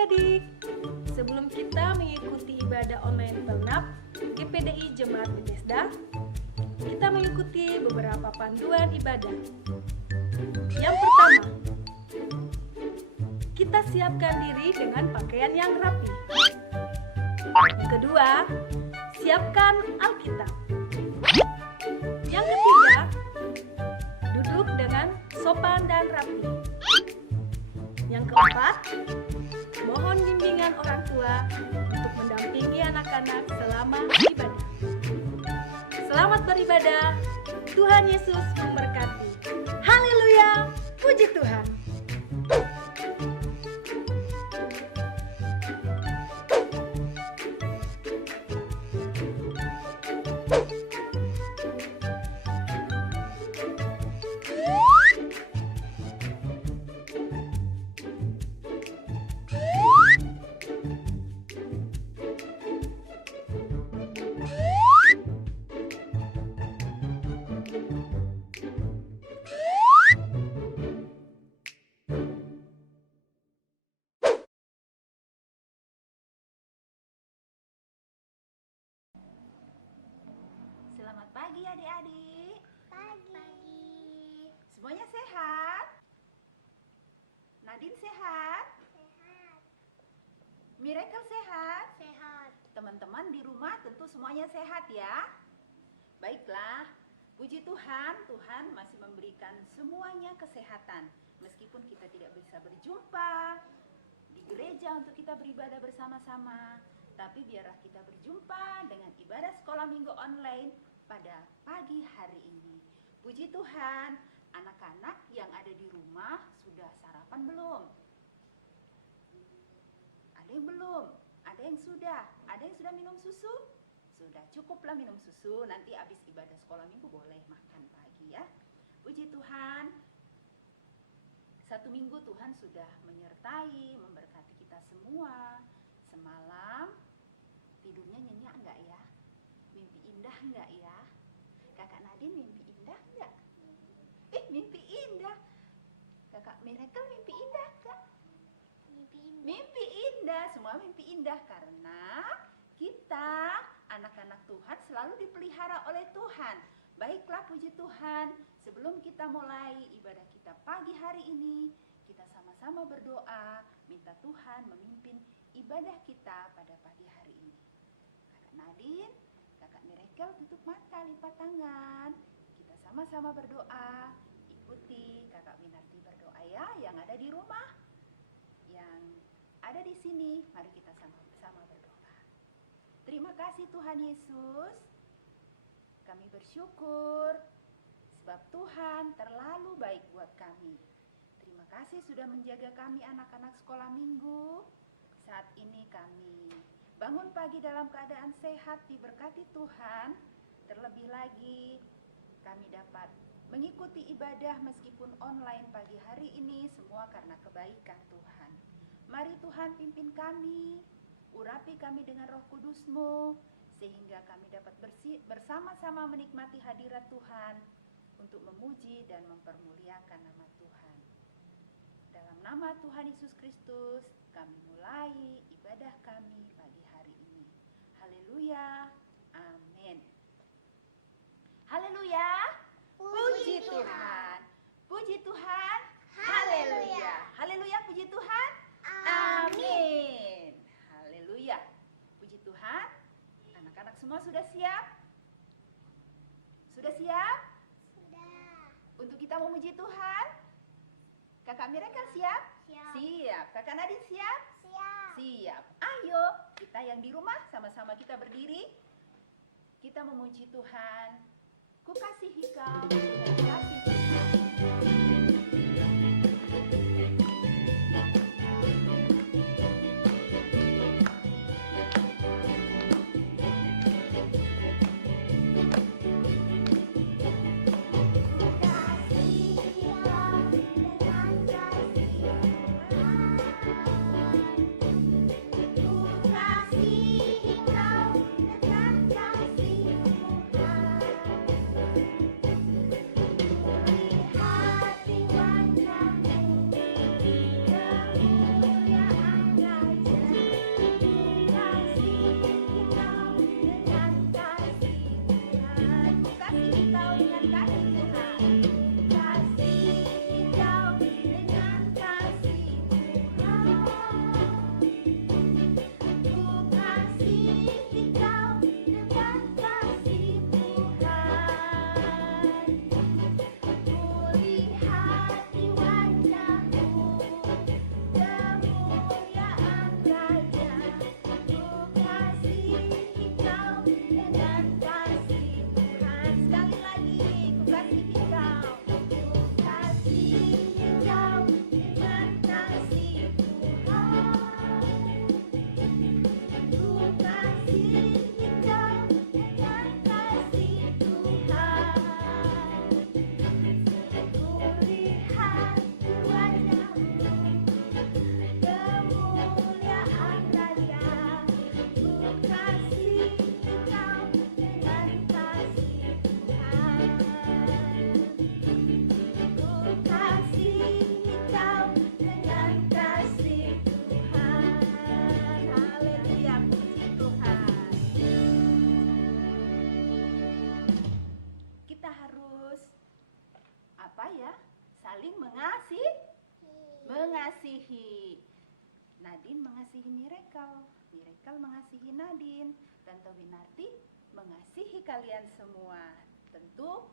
adik-adik, sebelum kita mengikuti ibadah online Pelnap GPDI Jemaat Bethesda, kita mengikuti beberapa panduan ibadah. Yang pertama, kita siapkan diri dengan pakaian yang rapi. Yang kedua, siapkan Alkitab. Yang ketiga, duduk dengan sopan dan rapi. Yang keempat, mohon bimbingan orang tua untuk mendampingi anak-anak selama ibadah. Selamat beribadah, Tuhan Yesus memberkati. Haleluya, puji Tuhan. Selamat pagi adik-adik. Pagi. Semuanya sehat? Nadine sehat? Sehat. Miracle sehat? Sehat. Teman-teman di rumah tentu semuanya sehat ya. Baiklah, puji Tuhan, Tuhan masih memberikan semuanya kesehatan. Meskipun kita tidak bisa berjumpa di gereja untuk kita beribadah bersama-sama, tapi biarlah kita berjumpa dengan ibadah sekolah minggu online pada pagi hari ini. Puji Tuhan, anak-anak yang ada di rumah sudah sarapan belum? Ada yang belum? Ada yang sudah? Ada yang sudah minum susu? Sudah, cukuplah minum susu. Nanti habis ibadah sekolah minggu boleh makan pagi ya. Puji Tuhan, 1 minggu Tuhan sudah menyertai, memberkati kita semua. Semalam tidurnya nyenyak enggak ya? Mimpi indah enggak ya? Kakak Nadine mimpi indah enggak? Mimpi indah. Kakak Miracle mimpi indah enggak? Mimpi indah, semua mimpi indah karena kita anak-anak Tuhan selalu dipelihara oleh Tuhan. Baiklah, puji Tuhan, sebelum kita mulai ibadah kita pagi hari ini, kita sama-sama berdoa, minta Tuhan memimpin ibadah kita pada pagi hari ini. Kakak Nadine, Kakak Miracle tutup mata, lipat tangan. Kita sama-sama berdoa, ikuti Kakak Winarti berdoa ya, yang ada di rumah, yang ada di sini, mari kita sama-sama berdoa. Terima kasih Tuhan Yesus, kami bersyukur sebab Tuhan terlalu baik buat kami. Terima kasih sudah menjaga kami anak-anak sekolah minggu. Saat ini kami bangun pagi dalam keadaan sehat, diberkati Tuhan. Terlebih lagi kami dapat mengikuti ibadah meskipun online pagi hari ini, semua karena kebaikan Tuhan. Mari Tuhan pimpin kami, urapi kami dengan Roh Kudus-Mu, sehingga kami dapat bersama-sama menikmati hadirat Tuhan untuk memuji dan mempermuliakan nama Tuhan. Dalam nama Tuhan Yesus Kristus, kami mulai ibadah kami pagi hari ini. Haleluya, amin. Haleluya, puji Tuhan. Puji Tuhan, haleluya. Haleluya, puji Tuhan, amin. Haleluya, puji Tuhan. Anak-anak semua sudah siap? Sudah siap? Sudah. Untuk kita memuji Tuhan? Kakak Miracle siap? Siap. Siap. Kakak Nadine siap? Siap. Siap. Ayo, kita yang di rumah sama-sama kita berdiri. Kita memuji Tuhan. Ku kasihi kau dengan kasih Tuhan. Lihat Nadine mengasihi Miracle, Miracle mengasihi Nadine, Tante Winarti mengasihi kalian semua. Tentu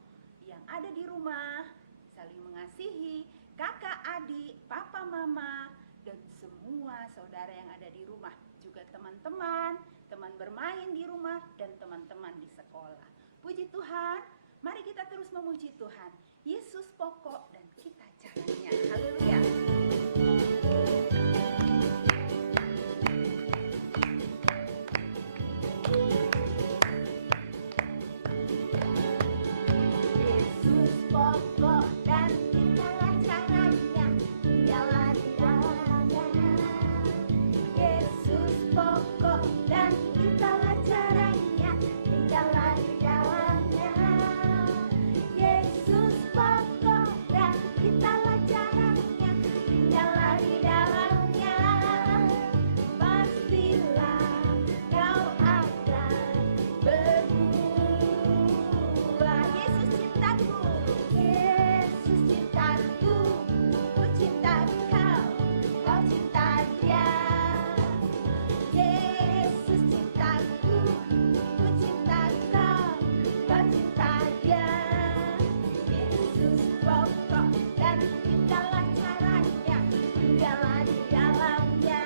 yang ada di rumah saling mengasihi, kakak, adik, papa, mama, dan semua saudara yang ada di rumah. Juga teman-teman, teman bermain di rumah, dan teman-teman di sekolah. Puji Tuhan, mari kita terus memuji Tuhan. Yesus pokok dan kita caranya. Haleluya. Yesus pokok dan itulah caranya, jalan di dalamnya. Yesus pokok dan itulah caranya, tinggallah di dalamnya. Yesus pokok dan itulah caranya, tinggallah di dalamnya. Pastilah kau akan berbuah. Yesus cintaku, Yesus cintaku, ku cinta kau, kau cinta dia. Yesus cintaku, ku cinta kau, kau cinta dia. Yesus pokok dan itulah caranya, tinggallah di dalamnya.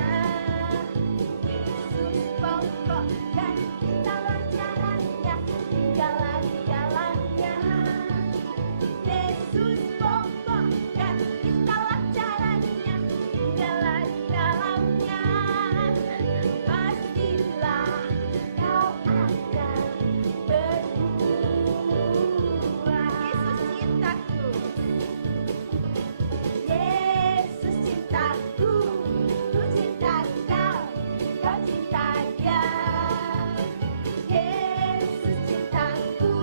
Yesus pokok dan itulah caranya, tinggallah di dalamnya. Yesus pokok dan itulah caranya, tinggallah di dalamnya. Pastilah kau akan berbuah. Yesus cintaku, Yesus cintaku, ku cinta kau, kau cinta dia. Yesus cintaku,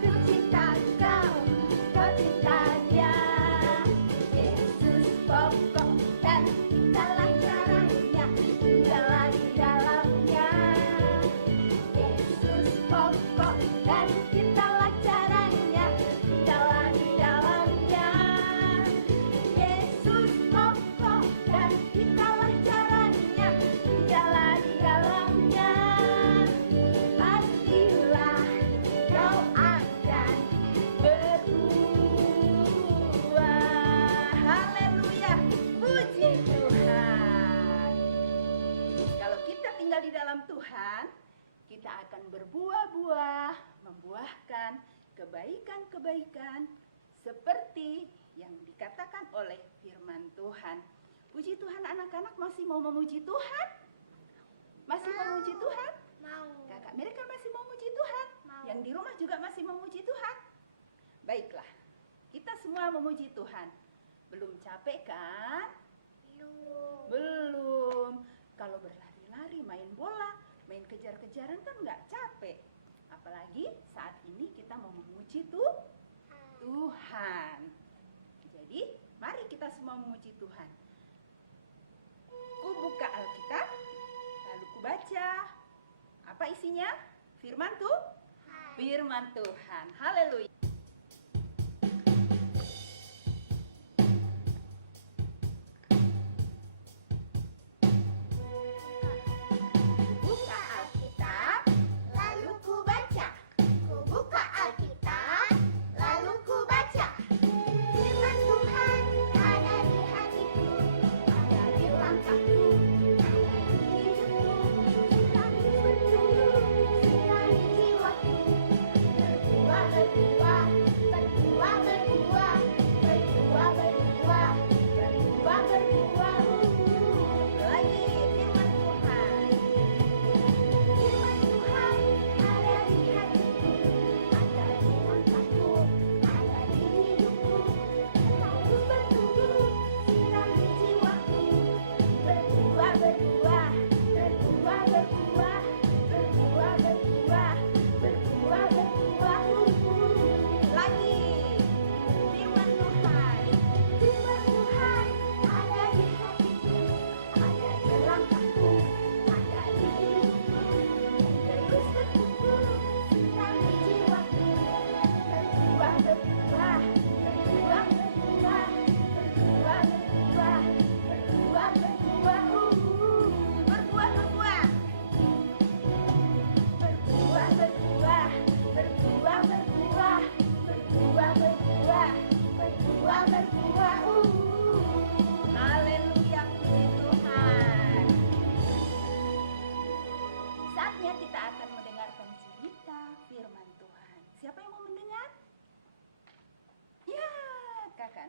ku cinta kau, kau cinta dia. Yesus pokok dan itulah caranya, tinggallah di dalamnya. Yesus pokok dan itulah caranya, tinggallah di dalamnya. Yesus pokok dan itulah caranya, tinggallah di dalamnya. Pastilah kau akan berbuah. haleluya, puji Tuhan. Kalau kita tinggal di dalam Tuhan, kita akan berbuah-buah, membuahkan kebaikan-kebaikan seperti yang dikatakan oleh firman Tuhan. Puji Tuhan, anak-anak masih mau memuji Tuhan? Masih mau memuji Tuhan? Mau. Kakak mereka masih mau memuji Tuhan? Mau. Yang di rumah juga masih memuji Tuhan? Baiklah, kita semua memuji Tuhan. Belum capek kan? Belum. Belum. Kalau berlari-lari, main bola, main kejar-kejaran kan nggak capek. Apalagi saat ini kita mau memuji Tuhan. Jadi, mari kita semua memuji Tuhan. Ku buka Alkitab, lalu ku baca. Apa isinya? Firman Firman Tuhan. Haleluya. Buka Alkitab, lalu ku baca. Ku buka Alkitab, lalu ku baca. Firman Tuhan ada di hatiku, ada di langkahku, ada di hidupku. Sirani betul, sirani jiwaku. Berbuah, berbuah.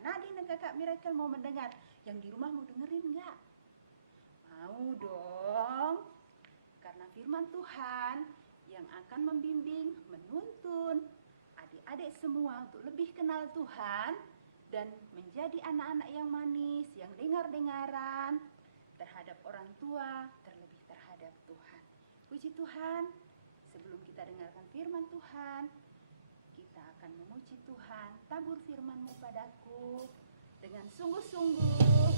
Nadine dan kakak Miracle mau mendengar. Yang di rumah mau dengerin nggak? Mau dong. Karena firman Tuhan yang akan membimbing, menuntun adik-adik semua untuk lebih kenal Tuhan dan menjadi anak-anak yang manis, yang dengar-dengaran terhadap orang tua, terlebih terhadap Tuhan. Puji Tuhan, sebelum kita dengarkan firman Tuhan, kita akan memuji Tuhan. Tabur firman-Mu padaku dengan sungguh-sungguh.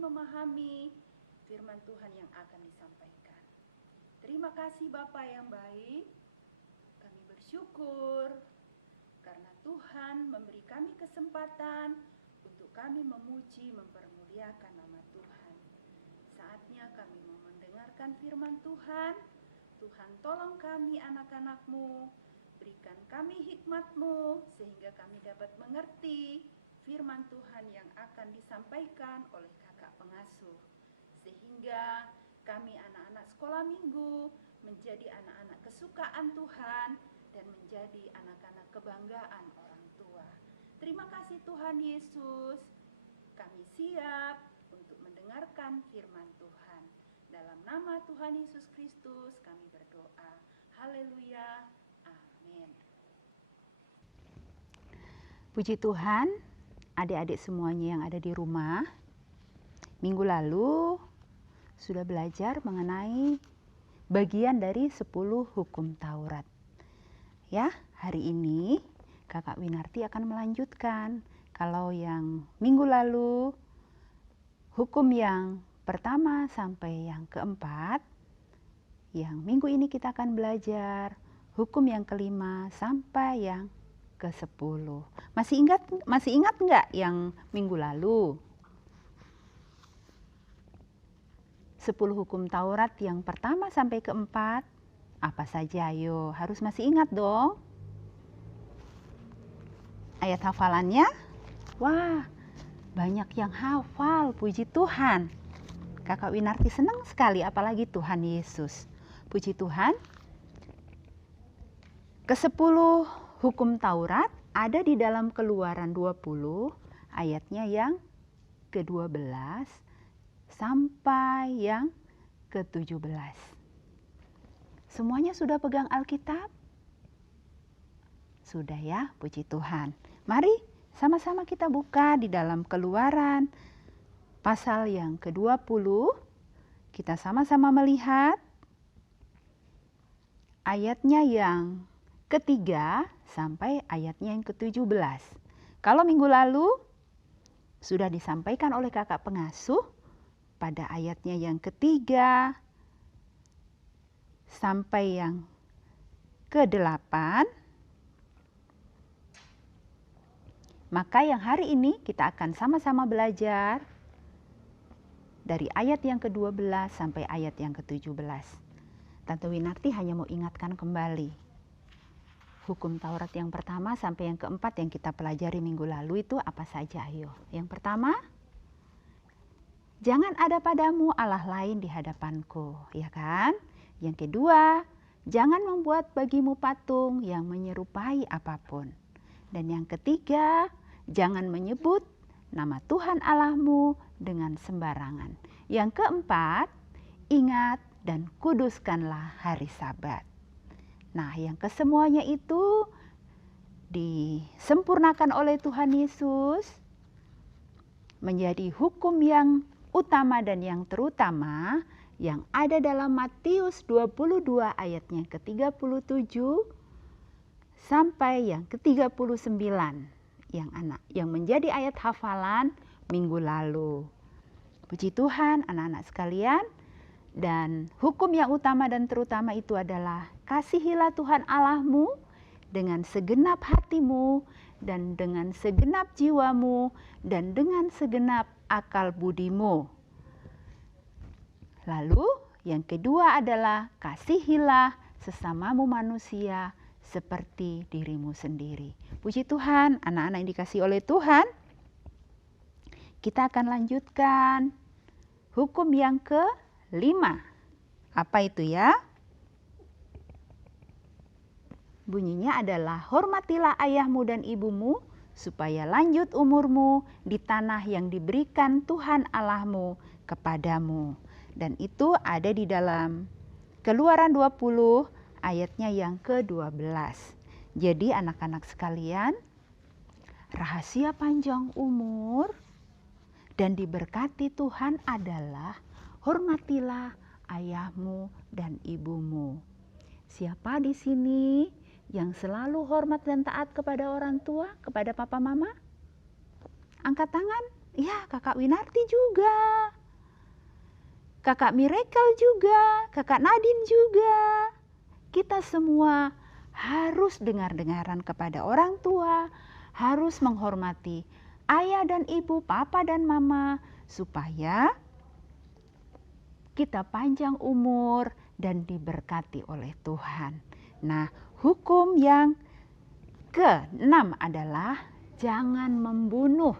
Memahami firman Tuhan yang akan disampaikan. Terima kasih Bapa yang baik. Kami bersyukur karena Tuhan memberi kami kesempatan untuk kami memuji, mempermuliakan nama Tuhan. Saatnya kami mau mendengarkan firman Tuhan. Tuhan tolong kami anak-anak-Mu, berikan kami hikmat-Mu sehingga kami dapat mengerti firman Tuhan yang akan disampaikan oleh kakak pengasuh, sehingga kami anak-anak sekolah minggu menjadi anak-anak kesukaan Tuhan dan menjadi anak-anak kebanggaan orang tua. Terima kasih Tuhan Yesus, kami siap untuk mendengarkan firman Tuhan. Dalam nama Tuhan Yesus Kristus kami berdoa. Haleluya, amin. Puji Tuhan, adik-adik semuanya yang ada di rumah, minggu lalu sudah belajar mengenai bagian dari 10 hukum Taurat. Ya, hari ini Kakak Winarti akan melanjutkan. Kalau yang minggu lalu hukum yang pertama sampai yang keempat, yang minggu ini kita akan belajar hukum yang kelima sampai yang ke-10. Masih ingat nggak yang minggu lalu? 10 hukum Taurat yang pertama sampai keempat, apa saja? Ayo, harus masih ingat dong. Ayat hafalannya? Wah, banyak yang hafal, puji Tuhan. Kakak Winarti senang sekali, apalagi Tuhan Yesus. Puji Tuhan. Ke-10 hukum Taurat ada di dalam Keluaran 20 ayatnya yang ke-12 sampai yang ke-17. Semuanya sudah pegang Alkitab? Sudah ya, puji Tuhan. Mari sama-sama kita buka di dalam Keluaran pasal yang ke-20. Kita sama-sama melihat ayatnya yang ketiga sampai ayatnya yang ke-17. Kalau minggu lalu sudah disampaikan oleh kakak pengasuh pada ayatnya yang ketiga sampai yang ke-8. Maka yang hari ini kita akan sama-sama belajar dari ayat yang ke-12 sampai ayat yang ke-17. Tante Winarti hanya mau ingatkan kembali. Hukum Taurat yang pertama sampai yang keempat yang kita pelajari minggu lalu itu apa saja? Ayo. Yang pertama, jangan ada padamu Allah lain di hadapanku, ya kan? Yang kedua, jangan membuat bagimu patung yang menyerupai apapun. Dan yang ketiga, jangan menyebut nama Tuhan Allahmu dengan sembarangan. Yang keempat, ingat dan kuduskanlah hari Sabat. Nah, yang kesemuanya itu disempurnakan oleh Tuhan Yesus menjadi hukum yang utama dan yang terutama yang ada dalam Matius 22 ayatnya ke-37 sampai yang ke-39 yang menjadi ayat hafalan minggu lalu. Puji Tuhan anak-anak sekalian. Dan hukum yang utama dan terutama itu adalah kasihilah Tuhan Allahmu dengan segenap hatimu dan dengan segenap jiwamu dan dengan segenap akal budimu. Lalu yang kedua adalah kasihilah sesamamu manusia seperti dirimu sendiri. Puji Tuhan, anak-anak yang dikasihi oleh Tuhan. Kita akan lanjutkan hukum yang ke-5. Apa itu ya? Bunyinya adalah hormatilah ayahmu dan ibumu supaya lanjut umurmu di tanah yang diberikan Tuhan Allahmu kepadamu. Dan itu ada di dalam Keluaran 20 ayatnya yang ke-12. Jadi anak-anak sekalian, rahasia panjang umur dan diberkati Tuhan adalah hormatilah ayahmu dan ibumu. Siapa di sini yang selalu hormat dan taat kepada orang tua, kepada papa mama? Angkat tangan. Ya, kakak Winarti juga. Kakak Miracle juga, kakak Nadine juga. Kita semua harus dengar-dengaran kepada orang tua, harus menghormati ayah dan ibu, papa dan mama, supaya kita panjang umur dan diberkati oleh Tuhan. Nah, hukum yang ke-6 adalah jangan membunuh.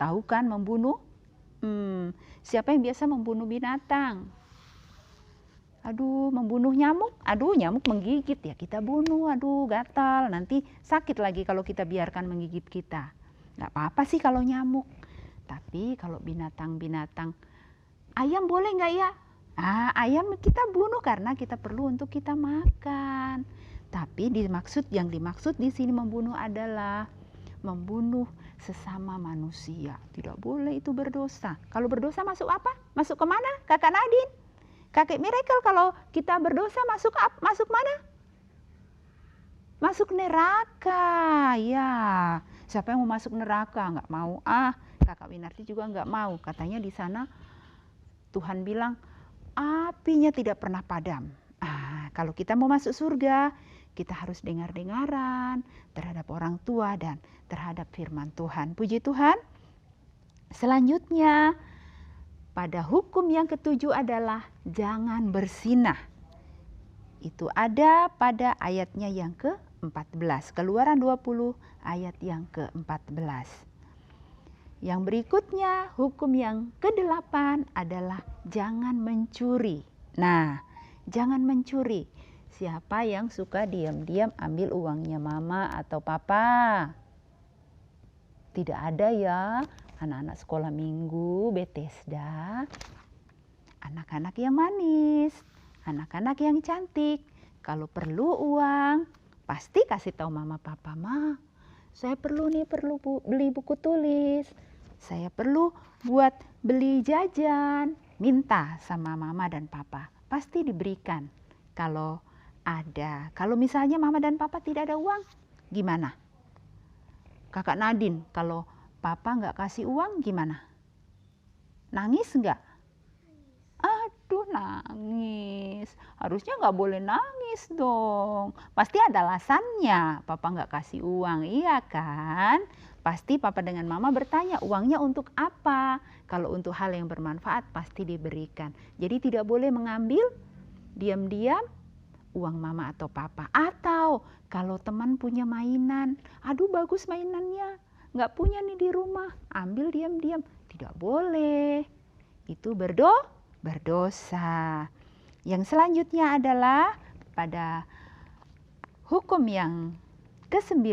Tahu kan membunuh? Siapa yang biasa membunuh binatang? Aduh, membunuh nyamuk. Aduh, nyamuk menggigit ya kita bunuh. Aduh, gatal. Nanti sakit lagi kalau kita biarkan menggigit kita. Nggak apa-apa sih kalau nyamuk. Tapi kalau binatang-binatang, ayam boleh nggak ya? Ayam kita bunuh karena kita perlu untuk kita makan. Tapi yang dimaksud di sini membunuh adalah membunuh sesama manusia. Tidak boleh, itu berdosa. Kalau berdosa masuk apa? Masuk ke mana? Kakak Nadine, Kakek Miracle, kalau kita berdosa masuk mana? Masuk neraka. Ya, siapa yang mau masuk neraka? Nggak mau. Kakak Winarti juga nggak mau. Katanya di sana Tuhan bilang apinya tidak pernah padam. Kalau kita mau masuk surga, kita harus dengar-dengaran terhadap orang tua dan terhadap firman Tuhan. Puji Tuhan. Selanjutnya, pada hukum yang ke-7 adalah jangan berzinah. Itu ada pada ayatnya yang ke-14. Keluaran 20 ayat yang ke-14. Yang berikutnya, hukum yang ke-8 adalah jangan mencuri. Nah, jangan mencuri. Siapa yang suka diam-diam ambil uangnya mama atau papa? Tidak ada ya, anak-anak sekolah minggu Bethesda. Anak-anak yang manis, anak-anak yang cantik. Kalau perlu uang, pasti kasih tahu mama papa, Ma, saya perlu beli buku tulis. Saya perlu buat beli jajan. Minta sama mama dan papa, pasti diberikan. Kalau ada, kalau misalnya mama dan papa tidak ada uang, gimana? Kakak Nadine, kalau papa nggak kasih uang gimana? Nangis nggak? Aduh, nangis. Harusnya nggak boleh nangis dong. Pasti ada alasannya papa nggak kasih uang, iya kan? Pasti papa dengan mama bertanya, uangnya untuk apa? Kalau untuk hal yang bermanfaat pasti diberikan. Jadi tidak boleh mengambil diam-diam uang mama atau papa. Atau kalau teman punya mainan, aduh bagus mainannya, nggak punya nih di rumah, ambil diam-diam. Tidak boleh. Itu berdosa. Yang selanjutnya adalah pada hukum yang ke-9,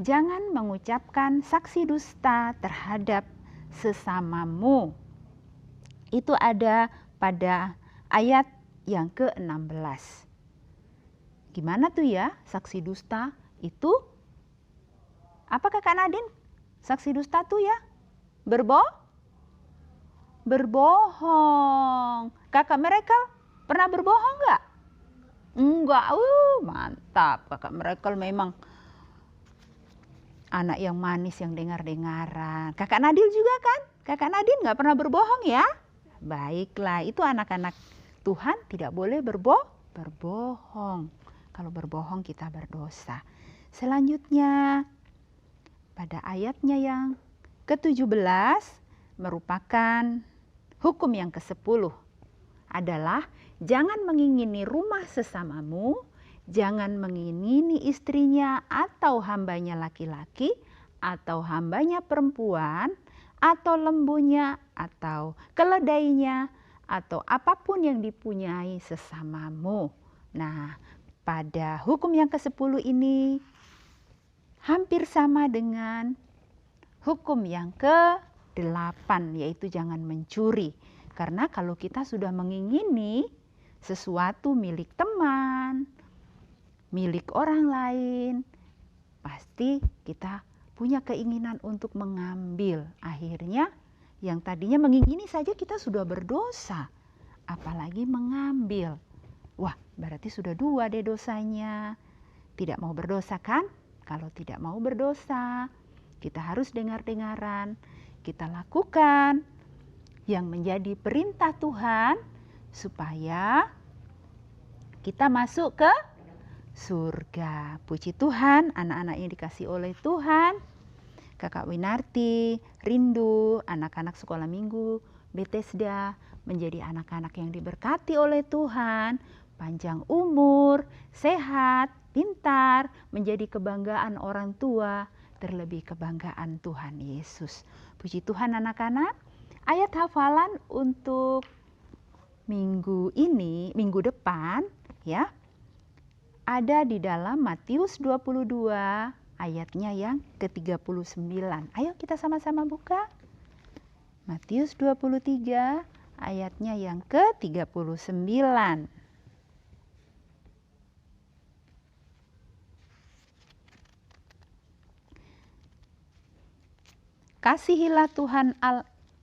jangan mengucapkan saksi dusta terhadap sesamamu. Itu ada pada ayat yang ke-16. Gimana tuh ya saksi dusta itu? Apa Kakak Nadine? Saksi dusta tuh ya? Berbohong. Kakak Miracle pernah berbohong nggak? Enggak. Mantap. Kakak Miracle memang anak yang manis yang dengar-dengaran. Kakak Nadine juga kan? Kakak Nadine nggak pernah berbohong ya? Baiklah, itu anak-anak Tuhan tidak boleh berbohong. Kalau berbohong kita berdosa. Selanjutnya pada ayatnya yang ke-17 merupakan hukum yang ke-10 adalah jangan mengingini rumah sesamamu, jangan mengingini istrinya atau hambanya laki-laki atau hambanya perempuan atau lembunya atau keledainya atau apapun yang dipunyai sesamamu. Nah, pada hukum yang ke-10 ini hampir sama dengan hukum yang ke-8, yaitu jangan mencuri. Karena kalau kita sudah mengingini sesuatu milik teman, milik orang lain, pasti kita punya keinginan untuk mengambil. Akhirnya yang tadinya mengingini saja kita sudah berdosa, apalagi mengambil. Wah, berarti sudah 2 deh dosanya. Tidak mau berdosa kan? Kalau tidak mau berdosa, kita harus dengar-dengaran, kita lakukan yang menjadi perintah Tuhan supaya kita masuk ke surga. Puji Tuhan, anak-anak yang dikasih oleh Tuhan. Kakak Winarti rindu anak-anak sekolah minggu Bethesda menjadi anak-anak yang diberkati oleh Tuhan, panjang umur, sehat, pintar, menjadi kebanggaan orang tua, terlebih kebanggaan Tuhan Yesus. Puji Tuhan anak-anak. Ayat hafalan untuk minggu ini, minggu depan ya, ada di dalam Matius 22 ayatnya yang ke-39. Ayo kita sama-sama buka. Matius 23 ayatnya yang ke-39.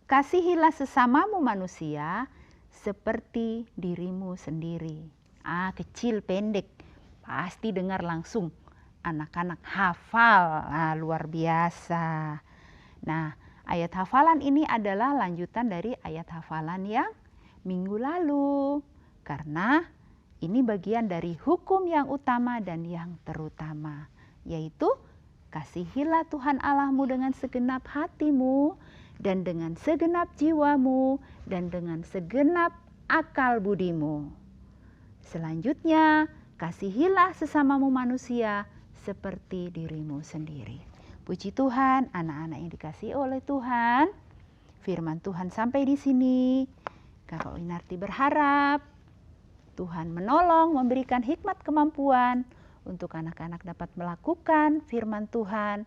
Kasihilah sesamamu manusia seperti dirimu sendiri. Kecil pendek, pasti dengar langsung. Anak-anak hafal, luar biasa. Nah, ayat hafalan ini adalah lanjutan dari ayat hafalan yang minggu lalu. Karena ini bagian dari hukum yang utama dan yang terutama, yaitu kasihilah Tuhan Allahmu dengan segenap hatimu, dan dengan segenap jiwamu, dan dengan segenap akal budimu. Selanjutnya, kasihilah sesamamu manusia seperti dirimu sendiri. Puji Tuhan, anak-anak yang dikasihi oleh Tuhan. Firman Tuhan sampai di sini. Kakak Winarti berharap Tuhan menolong, memberikan hikmat kemampuan untuk anak-anak dapat melakukan firman Tuhan,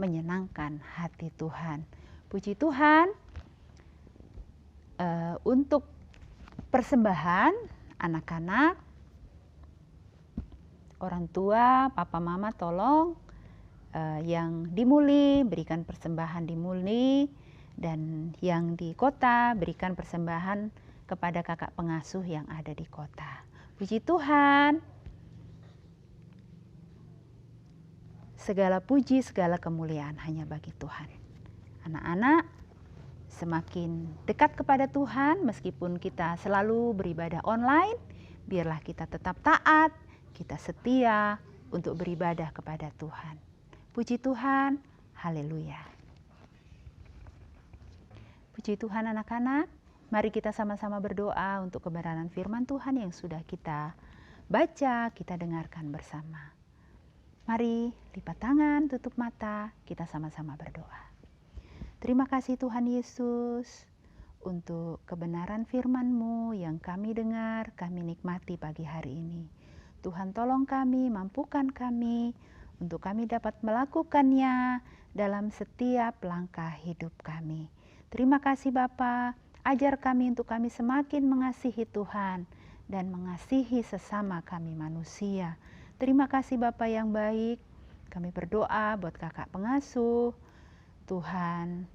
menyenangkan hati Tuhan. Puji Tuhan, untuk persembahan anak-anak, orang tua, papa mama tolong yang di Muli berikan persembahan di Muli, dan yang di kota berikan persembahan kepada kakak pengasuh yang ada di kota. Puji Tuhan. Segala puji, segala kemuliaan hanya bagi Tuhan. Anak-anak, semakin dekat kepada Tuhan, meskipun kita selalu beribadah online, biarlah kita tetap taat, kita setia untuk beribadah kepada Tuhan. Puji Tuhan, haleluya. Puji Tuhan anak-anak, mari kita sama-sama berdoa untuk kebenaran firman Tuhan yang sudah kita baca, kita dengarkan bersama. Mari lipat tangan, tutup mata, kita sama-sama berdoa. Terima kasih Tuhan Yesus untuk kebenaran firman-Mu yang kami dengar, kami nikmati pagi hari ini. Tuhan tolong kami, mampukan kami untuk kami dapat melakukannya dalam setiap langkah hidup kami. Terima kasih Bapa, ajar kami untuk kami semakin mengasihi Tuhan dan mengasihi sesama kami manusia. Terima kasih Bapa yang baik, kami berdoa buat kakak pengasuh, Tuhan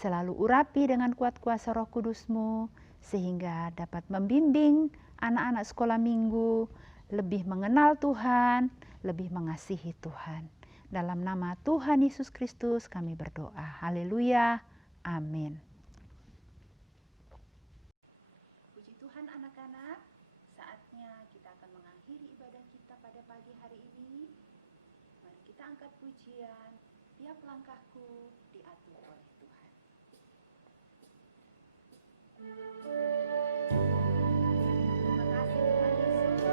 selalu urapi dengan kuat kuasa Roh Kudus-Mu, sehingga dapat membimbing anak-anak sekolah minggu lebih mengenal Tuhan, lebih mengasihi Tuhan. Dalam nama Tuhan Yesus Kristus kami berdoa. Haleluya. Amin. Puji Tuhan anak-anak, saatnya kita akan mengakhiri ibadah kita pada pagi hari ini. Mari kita angkat pujian, tiap langkahku diatur oleh Tuhan. Terima kasih Tuhan Yesus.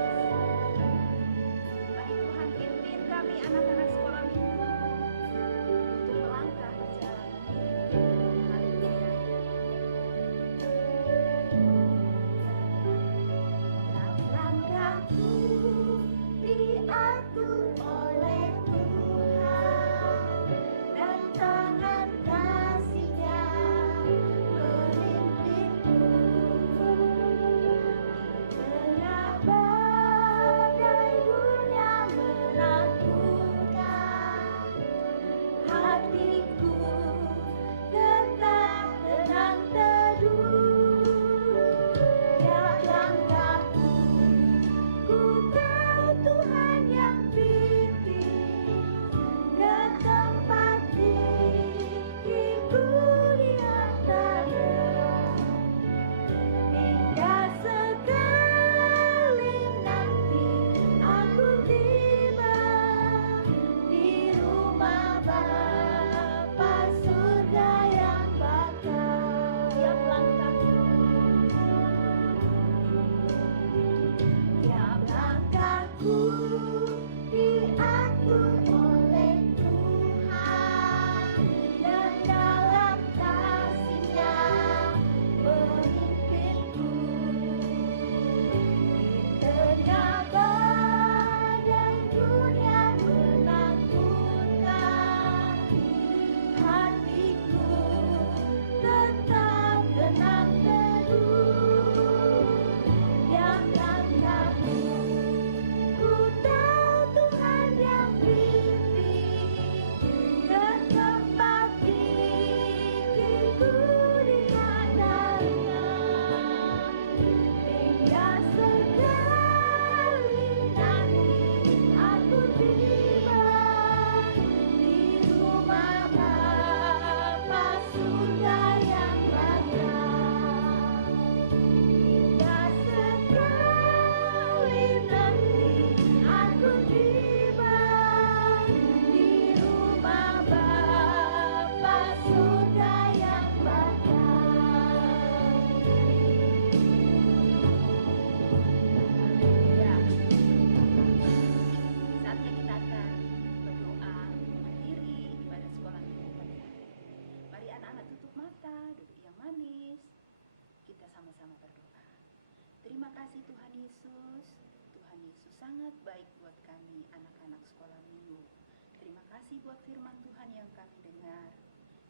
Mari Tuhan pimpin kami anak-anak sekolah minggu untuk melangkah berjalan mengiring. Haleluya. Langkahku diatur oleh Tuhan, dan tangan kasih-Nya memimpinku. Di tengah badai dunia menakutkan, hatiku tetap tenang teduh. Tiap langkahku, ku tahu Tuhan yang pimpin ke tempat tinggiku di antara. Hingga sekali nanti aku tiba di rumah Bapa surga yang bakal. Tiap langkahku diatur oleh Tuhan, dan dalam kasih-Nya memimpinku. Di tengah badai dunia menakutkan, hatiku tetap tenang teduh. Tiap langkahku, ku tahu Tuhan yang pimpin ke tempat tinggiku di antara. Hingga sekali nanti aku tiba di rumah Bapa surga yang bakal. Hingga sekali nanti aku tiba di rumah Bapa surga yang bakal. Haleluya. Saatnya kita akan berdoa mengakhiri ibadah sekolah minggu pada hari ini. Mari anak-anak tutup mata, duduk yang manis. Kita sama-sama berdoa. Terima kasih Tuhan Yesus. Tuhan Yesus sangat baik buat kami anak-anak sekolah minggu. Terima kasih buat firman Tuhan yang kami dengar.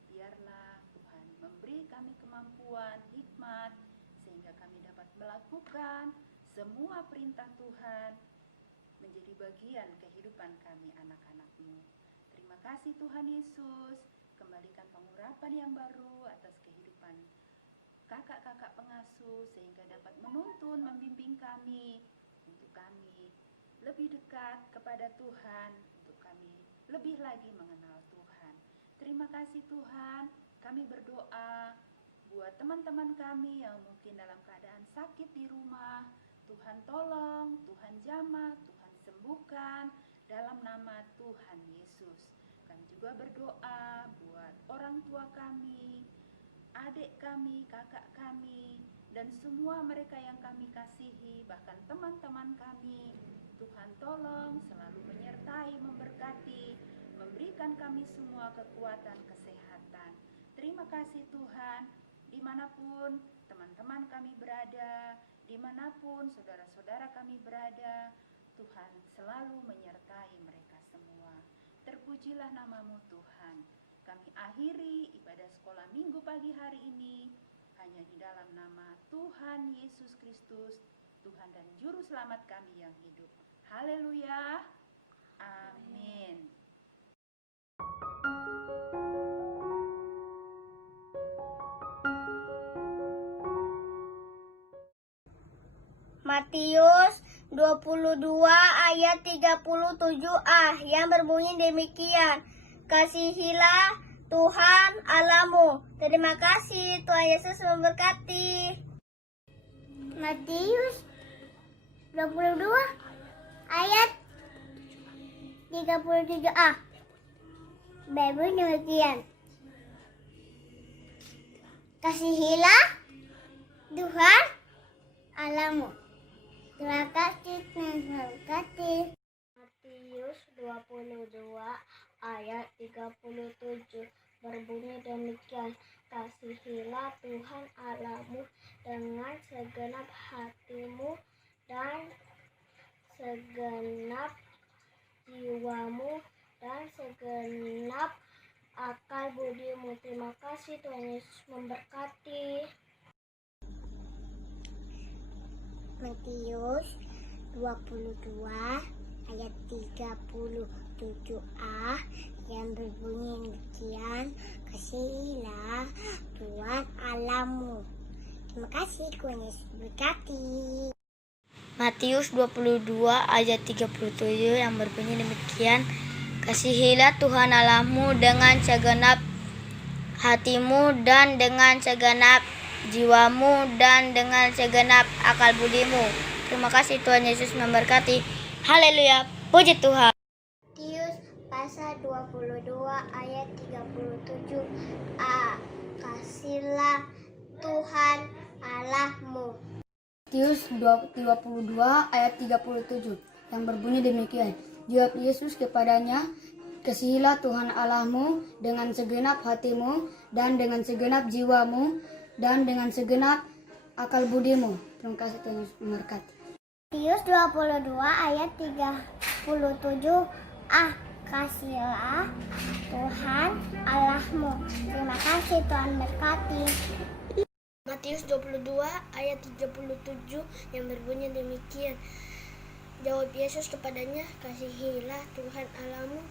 Biarlah Tuhan memberi kami kemampuan, hikmat, sehingga kami dapat melakukan semua perintah Tuhan menjadi bagian kehidupan kami anak-anak-Mu. Terima kasih Tuhan Yesus. Kembalikan pengurapan yang baru atas kehidupan kakak-kakak pengasuh sehingga dapat menuntun, membimbing kami untuk kami lebih dekat kepada Tuhan, untuk kami lebih lagi mengenal Tuhan. Terima kasih Tuhan. Kami berdoa buat teman-teman kami yang mungkin dalam keadaan sakit di rumah. Tuhan tolong, Tuhan jamah, Tuhan sembuhkan dalam nama Tuhan Yesus. Kami juga berdoa buat orang tua kami, adik kami, kakak kami, dan semua mereka yang kami kasihi, bahkan teman-teman kami. Tuhan tolong selalu menyertai, memberkati, memberikan kami semua kekuatan, kesehatan. Terima kasih Tuhan, dimanapun teman-teman kami berada, dimanapun saudara-saudara kami berada, Tuhan selalu menyertai mereka semua. Terpujilah namamu Tuhan. Kami akhiri ibadah sekolah minggu pagi hari ini hanya di dalam nama Tuhan Yesus Kristus, Tuhan dan Juru Selamat kami yang hidup. Haleluya. Amin. Matius 22 ayat 37a yang berbunyi demikian. Kasihilah Tuhan Allahmu. Terima kasih, Tuhan Yesus memberkati. Matius 22 ayat 37a berbunyi demikian. Kasihilah Tuhan Allahmu. Terima kasih, Tuhan memberkati. Matius 22 ayat 37 berbunyi demikian. Kasihilah Tuhan Allahmu dengan segenap hatimu dan segenap jiwamu dan segenap akal budimu. Terima kasih, Tuhan Yesus memberkati. Matius 22 ayat 37a yang berbunyi demikian. Kasihilah Tuhan Allahmu. Terima kasih, Tuhan Yesus berkati. Matius 22 ayat 37 yang berbunyi demikian. Kasihilah Tuhan Allahmu dengan segenap hatimu dan dengan segenap jiwamu dan dengan segenap akal budimu. Terima kasih, Tuhan Yesus memberkati. Haleluya, puji Tuhan. Matius pasal 22 ayat 37a. Kasihilah Tuhan Allahmu. Matius 22 ayat 37 yang berbunyi demikian. Jawab Yesus kepadanya, kasihilah Tuhan Allahmu dengan segenap hatimu dan dengan segenap jiwamu dan dengan segenap akal budimu. Terima kasih, Tuhan Yesus memberkati. Matius 22 ayat 37a. Kasihilah Tuhan Allahmu. Terima kasih, Tuhan berkati. Matius 22 ayat 37 yang berbunyi demikian. Jawab Yesus kepadanya, kasihilah Tuhan Allahmu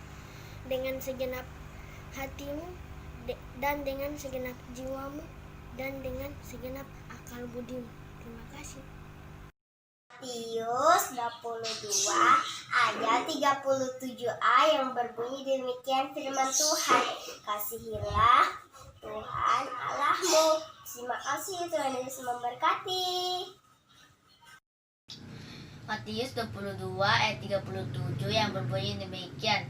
dengan segenap hatimu dan dengan segenap jiwamu dan dengan segenap akal budimu. Terima kasih. Matius 22 ayat 37a yang berbunyi demikian firman Tuhan. Kasihilah Tuhan Allahmu. Terima kasih, Tuhan Yesus memberkati. Matius 22 ayat 37 yang berbunyi demikian.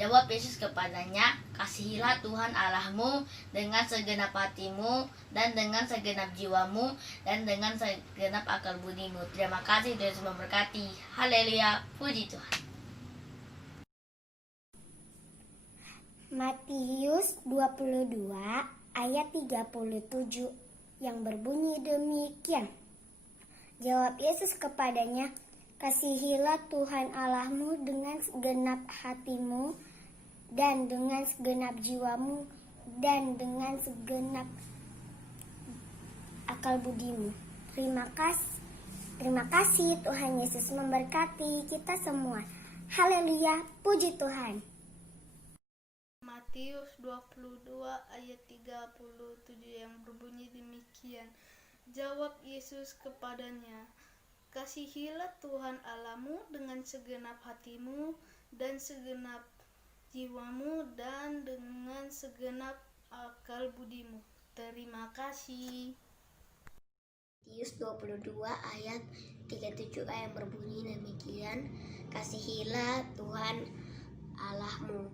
Jawab Yesus kepadanya, kasihilah Tuhan Allahmu dengan segenap hatimu dan dengan segenap jiwamu dan dengan segenap akal budimu. Terima kasih, Tuhan Yesus memberkati. Haleluya, puji Tuhan. Matius 22 ayat 37 yang berbunyi demikian. Jawab Yesus kepadanya, kasihilah Tuhan Allahmu dengan segenap hatimu dan dengan segenap jiwamu dan dengan segenap akal budimu. Terima kasih Tuhan Yesus memberkati kita semua. Haleluya, puji Tuhan. Matius 22 ayat 37 yang berbunyi demikian. Jawab Yesus kepadanya, kasihilah Tuhan Allahmu dengan segenap hatimu dan segenap jiwamu dan dengan segenap akal budimu. Terima kasih. Matius 22 ayat 37 yang berbunyi demikian, kasihilah Tuhan Allahmu.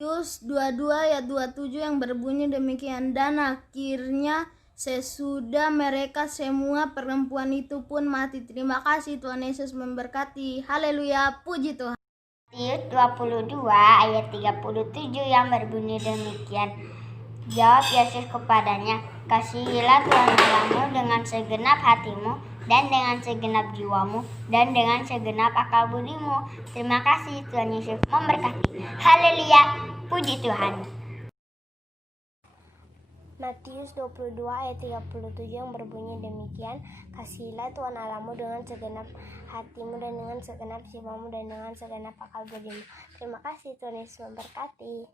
Matius 22 ayat 27 yang berbunyi demikian. Dan akhirnya sesudah mereka semua, perempuan itu pun mati. Terima kasih, Tuhan Yesus memberkati. Haleluya, puji Tuhan. Matius 22 ayat 37 yang berbunyi demikian. Jawab Yesus kepadanya, kasihilah Tuhan Allahmu dengan segenap hatimu dan dengan segenap jiwamu dan dengan segenap akal budimu. Terima kasih, Tuhan Yesus memberkati. Haleluya, puji Tuhan. Matius 22 ayat 37 yang berbunyi demikian, kasihilah Tuhan Allahmu dengan segenap hatimu dan dengan segenap jiwamu dan dengan segenap akal budimu. Terima kasih, Tuhan Yesus memberkati.